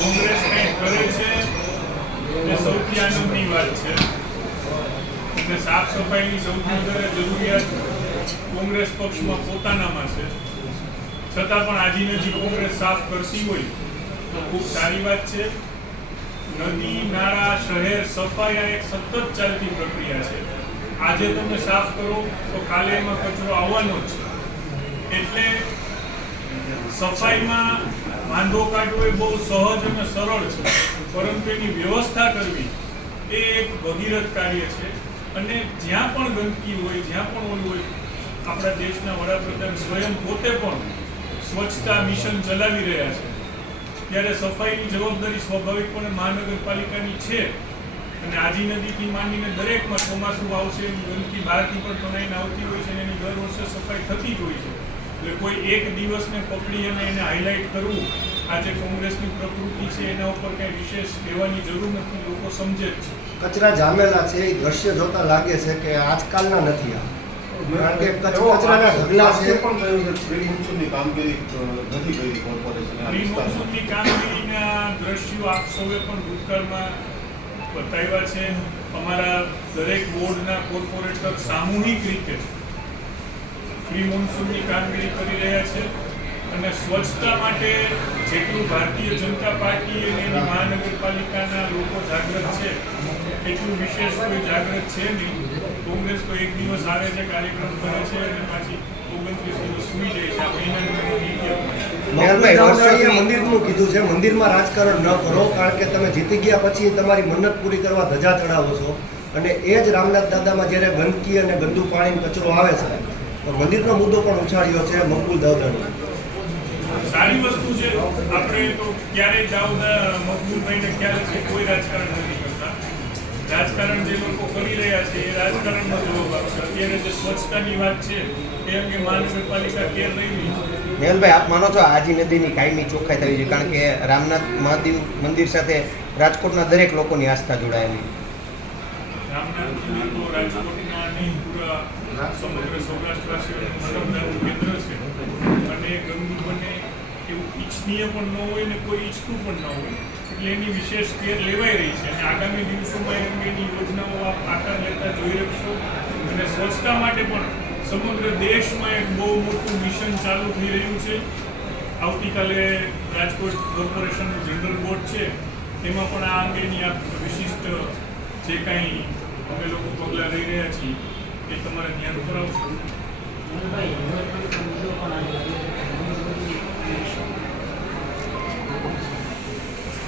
કોંગ્રેસ કંઈ કરે છે તે સૌથી આનંદની વાત છે અને સાફ સફાઈની સૌથી વધારે જરૂરિયાત કોંગ્રેસ પક્ષમાં પોતાનામાં છે. છતાં પણ આજીને જે કોંગ્રેસ સાફ કરતી હોય તો ખૂબ સારી વાત છે. નદી નાળા શહેર સફાઈ આ એક સતત ચાલતી પ્રક્રિયા છે. આજે તમે સાફ કરો તો કાલે એમાં કચરો આવવાનો જ છે. એટલે સફાઈમાં વાંધો કાઢવો એ બહુ સહજ અને સરળ છે, પરંતુ એની વ્યવસ્થા કરવી એ એક ભગીરથ કાર્ય છે. અને જ્યાં પણ ગંદકી હોય, જ્યાં પણ ઓલું હોય, આપણા દેશના વડાપ્રધાન સ્વયં પોતે પણ સ્વચ્છતા મિશન ચલાવી રહ્યા છે. ત્યારે સફાઈની જવાબદારી સ્વાભાવિકપણે મહાનગરપાલિકાની છે. અને આજી નદીથી માંડીને દરેકમાં ચોમાસું આવશે ગંદકી બહારથી પણ તણાઈને આવતી હોય છે અને એની દર વર્ષે સફાઈ થતી જ હોય છે. એટલે કોઈ એક દિવસને પકડી અને એને હાઇલાઇટ કરવું આજે કોંગ્રેસની પ્રકૃતિ છે એના ઉપર કંઈ વિશેષ કહેવાની જરૂર નથી. લોકો સમજે જ છે. કચરા જામેલા છે એ દ્રશ્ય જોતા લાગે છે કે આજકાલના નથી આ, કારણ કે કચરાના ઢગલા છે. પણ કહ્યું છે પ્રી મોન્સૂનની કામગીરી નથી કરી કોર્પોરેશને. પ્રી મોન્સૂનની કામગીરીના દ્રશ્યો આપ સૌએ પણ ભૂતકાળમાં બતાવ્યા છે. અમારા દરેક બોર્ડના કોર્પોરેટર સામૂહિક રીતે પ્રી મોન્સૂનની કામગીરી કરી રહ્યા છે. અને સ્વચ્છતા માટે જેટલું ભારતીય જનતા પાર્ટી અને એની મહાનગરપાલિકાના લોકો જાગૃત છે એટલું વિશેષ કોઈ જાગૃત છે નહીં. કોંગ્રેસ તો એક દિવસ આવે છે, કાર્યક્રમ કરે છે અને પાછી 29 દિવસ સુઈ જાય છે. આ મહિનાનું મંદિરનું કીધું છે, મંદિરમાં રાજકારણ ન કરો, કારણ કે તમે જીતી ગયા પછી તમારી મન્નત પૂરી કરવા ધજા ચડાવો છો. અને એ જ રામનાથ દાદામાં જ્યારે ગંદકી અને ગંદુ પાણી કચરો આવે છે તો મંદિરનો મુદ્દો પણ ઉછાળ્યો છે મકબૂલ દાદાનો. સારી વસ્તુ છે. આપણે તો ક્યારેય દાઉદા મકબૂલભાઈને ખ્યાલ છે કોઈ રાજકારણ નથી કરતા. રાજકારણ જે લોકો કરી રહ્યા છે એ રાજકારણનો જવાબ આપશે. અત્યારે જે સ્વચ્છતાની વાત છે એ અંગે મહાનગરપાલિકા કેર લઈ રહી છે. મેહુલભાઈ, આપ માનો છો આજી નદીની કાયમી ચોખ્ખાઈ થવી જોઈએ? કારણ કે રામનાથ મહાદેવ મંદિર સાથે રાજકોટના દરેક લોકોની આસ્થા જોડાયેલી. રામનાથજી તો રાજકોટના નહીં પૂરા સમગ્ર સૌરાષ્ટ્રવાસીઓનું મનોરંજનનું કેન્દ્ર છે. અને ગંદુ બને એવું ઈચ્છનીય પણ ન હોય ને કોઈ ઈચ્છતું પણ ન હોય. એટલે એની વિશેષ કેર લેવાઈ રહી છે. અને આગામી દિવસોમાં એ અંગેની યોજનાઓ આપ આકાર લેતા જોઈ શકશો. અને સ્વચ્છતા માટે પણ સમગ્ર દેશમાં એક બહુ મોટું મિશન ચાલુ થઈ રહ્યું છે. આવતીકાલે રાજકોટ કોર્પોરેશનનું જનરલ બોર્ડ છે એમાં પણ આ અંગેની આ વિશિષ્ટ જે કાંઈ અમે લોકો પગલાં લઈ રહ્યા છીએ એ તમારે ધ્યાન ઉપર આવશે.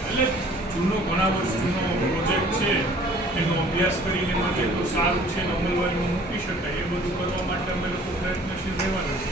એટલે જૂનો ઘણા વર્ષ જૂનો પ્રોજેક્ટ છે એનો અભ્યાસ કરીને એમાં જેટલું સારું છે ને અમલવારીમાં મૂકી શકાય એ બધું કરવા માટે અમે લોકો પ્રયત્નશીલ રહેવાના છે.